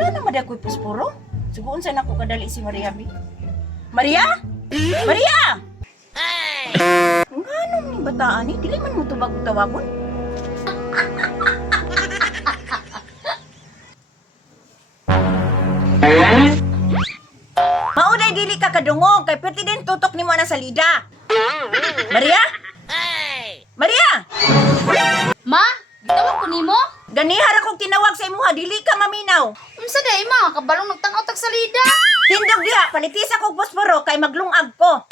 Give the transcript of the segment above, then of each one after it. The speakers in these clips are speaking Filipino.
Wala na madakoy posporo. Suguon sa nako kadali si Maria bi. Maria? Maria! Ngano ni bataan ni? Dili man mo tubag tawagon. Maunay dili ka kadungog kay pwede din tutok nimo na salida. Maria? Maria! Ma, gitawag ko nimo? Ganihar akong tinawag sa imuha, dili ka maminaw. Unsa day ma, kabalong nagtanaw tag salida. Tindog diha, palitis akong posporo kay maglungag ko.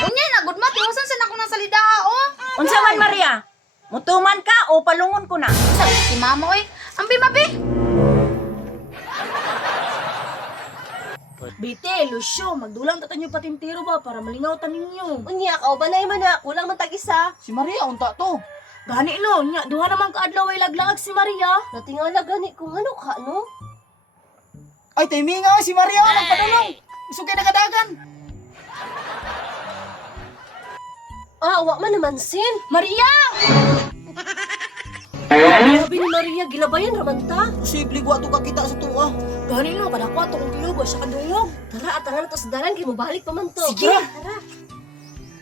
Unya na gud ma, tiwasan sa nako ng salida oh. Unsa man Maria? Mutuman ka o palungon ko na? Sabi si mama oy, ambi mabi. Bite, Lucio, magdulang ta tanyo patintiro ba para malingaw ta ninyo. Unya, ka ba na man na, kulang man tag-isa. Si Maria, unta to. Gani lo, nya, duha naman kaadlaw ay laglag si Maria. Natingala gani kung ano ka, no? Ay, timinga si Maria, nagpadulong. Gusto kayo nagadagan. Ah, wa man naman sin. Maria! Grabe ni Maria, gilabayan raman ta. Posible gwa to kakita sa tuwa. Gani lo, kadako ato kong tiyo ba siya kadungog. Tara, atangan to sa dalan, kaya mabalik pa man to. Sige. Tara.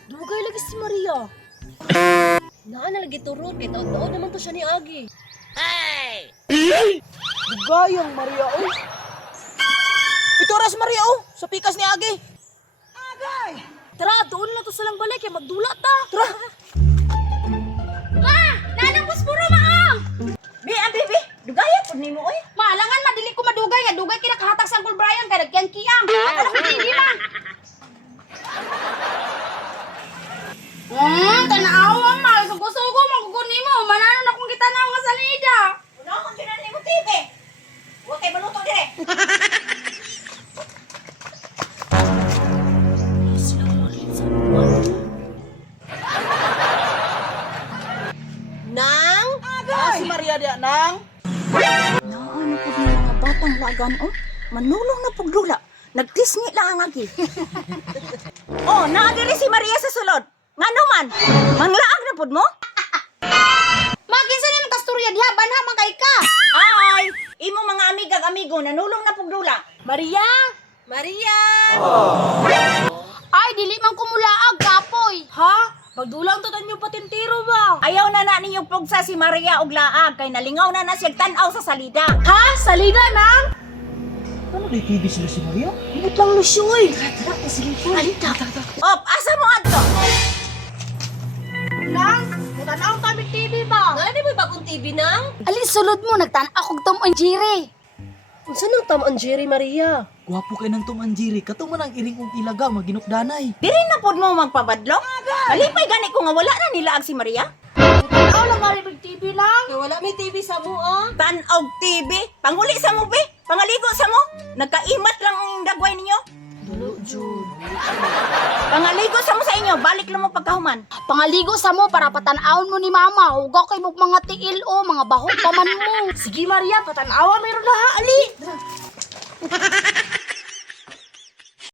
Dugay lagi si Maria. Naa na lagi turod, kaya taon-taon naman to siya ni Agi. Dugayang Maria, oy. Ito ras Maria, oh. Sa pikas ni Agi. Tara, doon na to silang balik, kaya magdula ta. Tara. Ma, nanang posporo ma. Bi, bi, dugaya pud nimo oy. Ma, alangan madili ko madugay nga dugay kina kahatag sa Uncle Brian kay nagkiyang-kiyang. Akala ko hindi man. Tanawa ma, sugo-sugo maguguni mo. Manano na kung kitanaw nga salida. Uno kung tinan nimo TV. Wa kay maluto dire. Nang? Ah, si Maria dia nang. Naano pud ni mga batang lagan oh. Manulong na pug dula. Nagtisngi lang ang agi. Oh, naa diri si Maria sa sulod. Ngano man? Manglaag na pud mo? Maginsa ni kasturya diha banha man kay ka. Ay, imo mga amigang amigo nanulong na pug dula. Maria! Maria! Ay dili man kumulaag kapoy. Ha? Magdulang ta tanyo patintiro ba? Ayaw na ninyo pugsa si Maria og laag kay nalingaw na siya tan-aw sa salida. Ha? Salida nang? Ano di TV sila si Maria? Init lang Lucio eh. Op, asa mo adto? Nang, mutanaw kami TV ba? Nga, di ba bagong TV, Nang? Ali sulod mo nagtan-aw kog Tom and Jerry. Unsa nang tamaan Jerry Maria? Gwapo kay ng Tom and Jerry. Katuman ang iring kong ilaga, maginukdanay. Diri na pud mo magpabadlong? Kalipay gani ko nga wala na nila ang si Maria. Tanaw lang nga rin TV nang. Kaya wala may TV sa mo, ah. Tan-og TV, panguli sa mo be, pangaligo sa mo. Nagkaimat lang ang dagway ninyo. Dulo, Jud. Pangaligo sa mo sa inyo, balik lang mo pagkahuman. Pangaligo sa mo para patanawon mo ni mama. Hugaw kay mo mga tiil o mga bahog pa man mo. Sige Maria, patanawa mayroon laha. Ali!